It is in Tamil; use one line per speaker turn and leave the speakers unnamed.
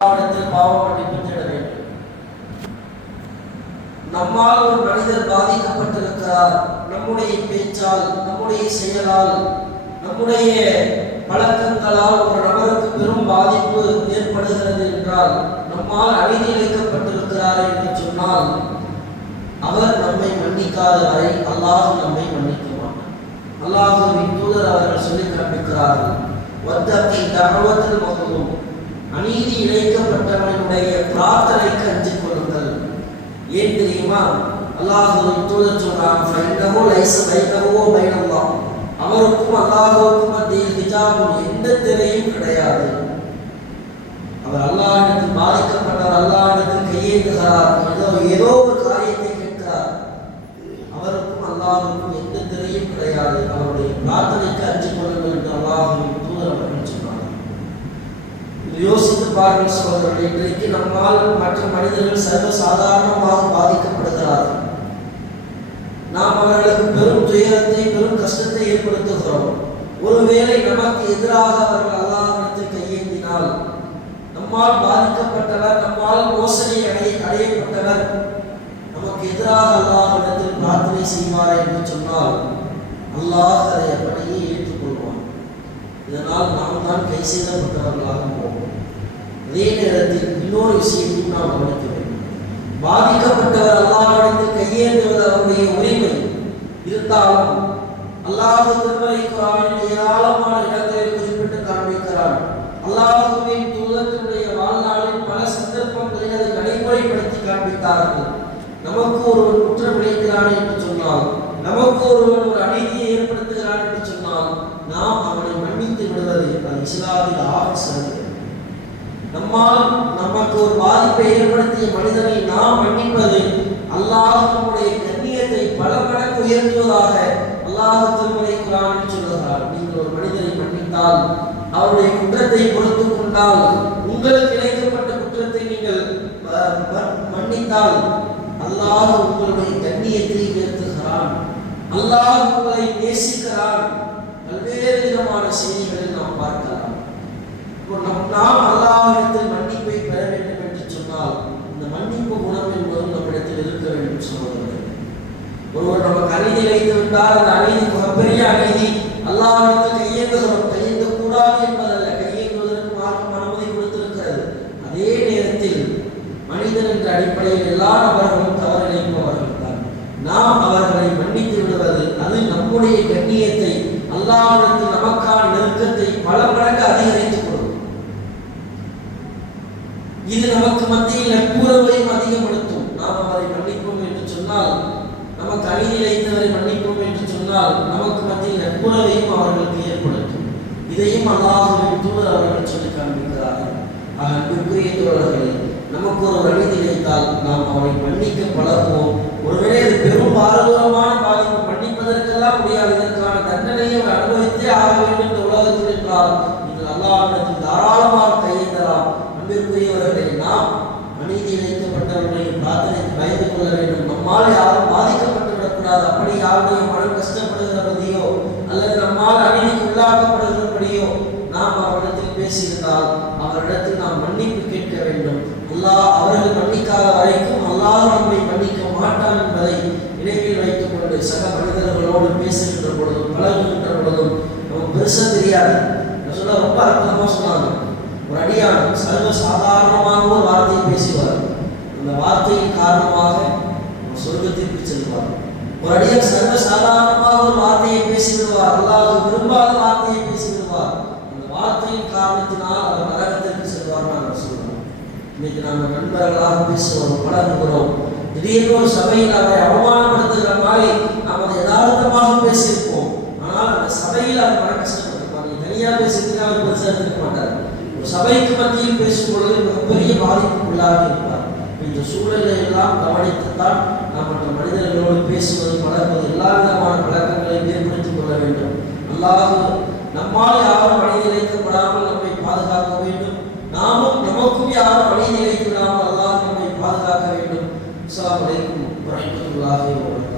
பாவ மன்னிப்பு தேட வேண்டும். நம்மால் ஒரு மனிதர் பாதிக்கப்பட்டிருக்கிறார். நம்முடைய பேச்சால் நம்முடைய செயலால் நம்முடைய பழக்கங்களால் ஒரு நபருக்கு பெரும் பாதிப்பு ஏற்படுகிறது என்றால் நம்மால் அநீதி வைக்கப்பட்டிருக்கிறார் என்று சொன்னால் அவர் நம்மை மன்னிக்காத வரை அல்லாஹ் நம்மை மன்னிக்குவான். அல்லாஹ் அல்லாஹுவின் தூதர் அவர்கள் சொல்லி காண்பிக்கிறார்கள் வத்தத்தை தகவத்தில் மகளும் அநீதி இழைக்கப்பட்டவனுடைய பிரார்த்தனைக்கு அஞ்சிக் கொள்ளுங்கள் ஏன் தெரியுமா? அல்லாஹுவின் தூதர் சொல்றான் ஃபைன்னஹு லைஸ அவருக்கும் அல்லாஹுவுக்கும் மத்தியில் ஹிஜாபும் எந்த திரையும் கிடையாது. அவர் அல்லாஹ்விடத்தில் பாதிக்கப்பட்டவர் அல்லாஹ்விடத்தில் கையேந்துகிறார் ஏதோ ஏதோ ஒரு காரியத்தை கேட்கிறார். அவருக்கும் அல்லாஹுக்கும் எந்த திரையும் கிடையாது. அவருடைய பிரார்த்தனைக்கு அஞ்சிக் கொள்ள என்று அல்லாஹுவின் தூதர் அவர்கள் சொன்னார் இது யோசித்து பாருங்கள் சகோதரர்கள் இன்றைக்கு நம்மால் மற்ற மனிதர்கள் சர்வ சாதாரணமாக பாதிக்கப்படுகிறார்கள். நாம் அவர்களுக்கு பெரும் துயரத்தை பெரும் கஷ்டத்தை ஏற்படுத்துகிறோம். ஒருவேளை நமக்கு எதிராக அவர்கள் அல்லாஹ்விடத்தில் கையேந்தினால் நம்மால் பாதிக்கப்பட்டவர் நம்மால் மோசடி அடைய அடையப்பட்டவர் நமக்கு எதிராக அல்லாஹ்விடத்தில் பிரார்த்தனை செய்வாரா என்று சொன்னால் அல்லாஹ் அதை அப்படியே ஏற்றுக்கொள்வான். இதனால் நாம் தான் கை செய்தப்பட்டவர்களாக போவோம். அதே நேரத்தில் இன்னொரு விஷயத்தையும் நாம் கவனிக்க வேண்டும். பாதிக்கப்பட்டவர் அல்லாவிடத்தில் கையேந்துவது அவருடைய உரிமை. இருந்தாலும் அல்லாஹ் திருமறை குரானில் ஏராளமான இடங்களை குறிப்பிட்டு காண்பிக்கிறார் அல்லாஹுவின் தூதத்தினுடைய வாழ்நாளில் பல சந்தர்ப்பங்களில் அதை நடைமுறைப்படுத்தி காண்பித்தார்கள். நமக்கு ஒருவன் குற்றம் இழைக்கிறான் என்று சொன்னால் நமக்கு ஒருவன் ஒரு அநீதியை ஏற்படுத்துகிறான் என்று சொன்னால் நாம் அவனை மன்னித்து விடுவது அது இஸ்லாமில் ஆக சிறந்தது நம்மால் நமக்கு ஒரு பாதிப்பை ஏற்படுத்திய மனிதனை நாம் மன்னிப்பது அல்லாஹ் நம்முடைய கண்ணியத்தை பல மடங்கு உயர்த்துவதாக அல்லாஹ் திருமலை குரானில் சொல்லுகிறார். நீங்கள் ஒரு மனிதனை மன்னித்தால் அவருடைய குற்றத்தை கொடுத்துக் கொண்டால் உங்களுக்கு இணைக்கப்பட்ட குற்றத்தை நீங்கள் மன்னித்தால் அல்லாஹ் உங்களுடைய கண்ணியத்தை உயர்த்துகிறான். அல்லாஹ் உங்களை நேசிக்கிறான். பல்வேறு விதமான செய்திகளை நாம் பார்க்கலாம். இப்போ நம் நாம் அல்லாஹ்விடத்தில் மன்னிப்பை பெற வேண்டும் என்று சொன்னால் இந்த மன்னிப்பு குணம் என்பதும் நம்மிடத்தில் இருக்க வேண்டும் சகோதரர்களே. ஒருவர் நமக்கு அநீதி இழைத்து விட்டால் அந்த அநீதி மிகப்பெரிய அநீதி. அல்லாவிடத்தில் கையேந்துகிறோம் கையேந்த கூடாது என்பதல்ல. கையேந்துவதற்கு மார்க்கம் அனுமதி கொடுத்திருக்கிறது. அதே நேரத்தில் மனிதன் என்ற அடிப்படையில் எல்லா நபர்களும் தவறு இழைப்பவர்கள் தான். நாம் அவர்களை மன்னித்து விடுவது அது நம்முடைய கண்ணியத்தை அல்லாவிடத்தில் நமக்கான நெருக்கத்தை பல மடங்கு அதிகரித்துக் கொடுக்கும். இது நமக்கு மத்தியில் நட்புறவையும் அதிக நாம் அவரை மன்னிப்போம் என்று சொன்னால் நமக்கு அநீதி இழைத்தவரை மன்னிப்போம் என்று சொன்னால் நமக்கு மத்தியில் நட்புறவையும் அவர்களுக்கு ஏற்படுத்தும் இதையும் அல்லாஹுவின் தூதர் அவர்கள் சொல்லி காண்பிக்கிறார்கள் ஆக அன்புக்குரிய தோழர்களே நமக்கு ஒரு வழி நினைத்தால் நாம் அவரை மன்னிக்க பழகுவோம் ஒருவேளை அது பெரும் பாரதூரமான பாதிப்பு மன்னிப்பதற்கெல்லாம் முடியாது இதற்கான தண்டனையை அனுபவித்தே ஆக வேண்டும் இந்த உலகத்தில் என்றால் நீங்கள் அல்லாஹிடத்தில் தாராளமாக கையேந்தலாம் அன்பிற்குரியவர்களை நாம் அநீதி இணைக்கப்பட்டவர்களை பிரார்த்தனை பயந்து கொள்ள வேண்டும் நம்மால் யாரும் பாதிக்கப்பட்டு விடக்கூடாது அப்படி யாருடைய மனம் கஷ்டப்பட்டு அல்லது நம்மால் அநீதிக்கு உள்ளாக்கப்படுகிறபடியோ நாம் அவரிடத்தில் பேசியிருந்தால் அவரிடத்தில் நாம் மன்னிப்பு கேட்க வேண்டும். அல்லாஹ் அவர்கள் மன்னிக்காத வரைக்கும் அல்லாஹ் நம்மை மன்னிக்க மாட்டான் என்பதை நினைவில் வைத்துக் கொண்டு சக மனிதர்களோடு பேசுகின்ற பொழுதும் பழகுகின்ற பொழுதும் நமக்கு பெருசாக தெரியாது. நான் சொல்ல ரொம்ப அற்புதமாக சொன்னாங்க. ஒரு அடியான் சர்வ சாதாரணமாக ஒரு வார்த்தையை பேசுவார். அந்த வார்த்தையின் காரணமாக சொர்க்கத்திற்கு செல்வார். ஒரு அடியான் சர்வ சாதாரணமாக ஒரு வார்த்தையை பேசிவிடுவார். அல்லாஹ் விரும்பாத வார்த்தையை பேசிவிடுவார். காரணத்தினால் அவர் நரகத்திற்கு செல்வார் நாங்கள் சொல்லுவோம். இன்னைக்கு நாங்கள் நண்பர்களாக பேசுகிறோம் பழகுகிறோம். திடீர்னு ஒரு சபையில் அவரை அவமானப்படுத்துகிற மாதிரி நாம் யதார்த்தமாக பேசியிருப்போம். ஆனால் அந்த சபையில் அவர் மன கஷ்டப்பட்டிருப்பார் நீ தனியாக பேசியிருந்தீங்கன்னா அவர் பெருசாக இருக்க மாட்டார். ஒரு சபைக்கு மத்தியில் பேசும் பொழுது மிகப்பெரிய பாதிப்புக்குள்ளாக இருப்பார். இந்த சூழலை எல்லாம் கவனித்துத்தான் நாம் மற்ற மனிதர்களோடு பேசுவது பழகுவது எல்லா விதமான பழக்கங்களையும் ஏற்படுத்திக் கொள்ள வேண்டும். அல்லாஹ் நம்மால் யாரும் மனித இழைக்கப்படாமல் பாதுகாக்க வேண்டும். நாமும் நமக்கும் யாரும் வழியை வைத்து நாம் அல்லாஹ் நம்மை பாதுகாக்க வேண்டும். அஸ்லாம் வலைக்கும் வரமத்துல்லாஹி வபரகாத்துஹு.